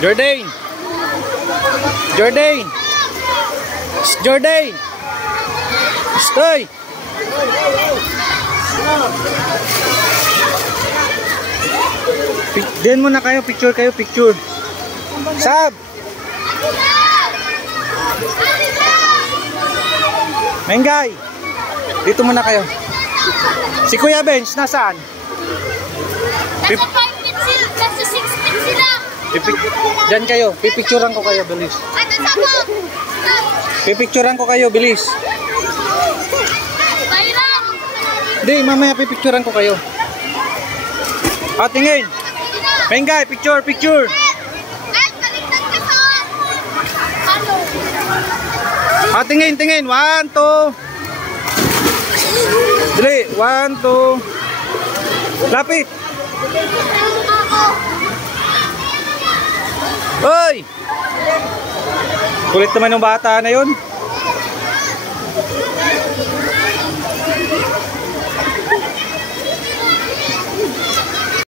Jordan! Jordan! Jordan! Stay! Diyan muna kayo, picture kayo, picture. Sab! Mengay! Dito muna kayo. Si Kuya Benz, nasaan? Nasa 5 feet sila, nasa 6 feet sila. Diyan kayo, pipicturean ko kayo, bilis. Ano sa mo? Pipicturean ko kayo, bilis. Bayram! Hindi, mamaya pipicturean ko kayo. Tingin. Mengay, picture, picture. Ay, baliktad ka sa... Ano? Tingin, tingin. 1, 2. Dali, 1, 2. Lapit. Hoy! Kulit naman yung bata na yun.